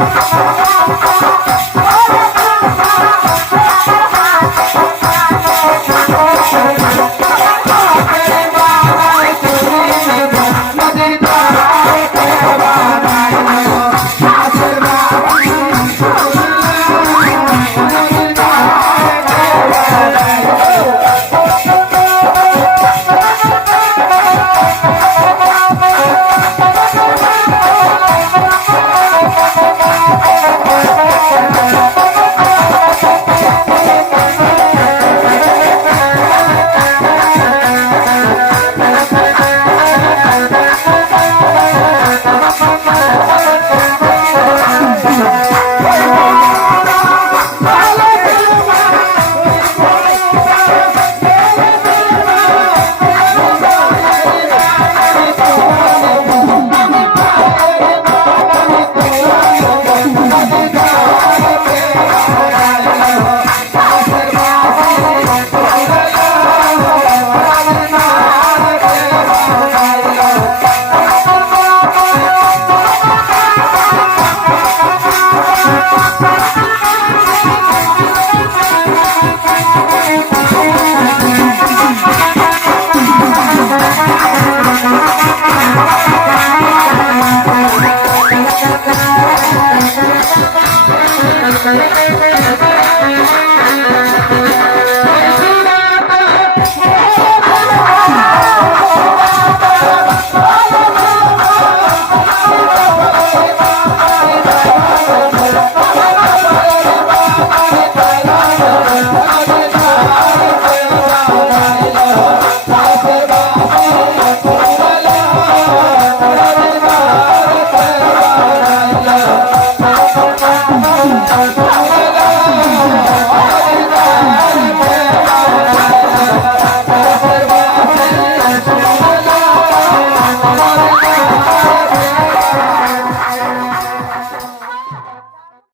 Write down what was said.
Thank you. Hare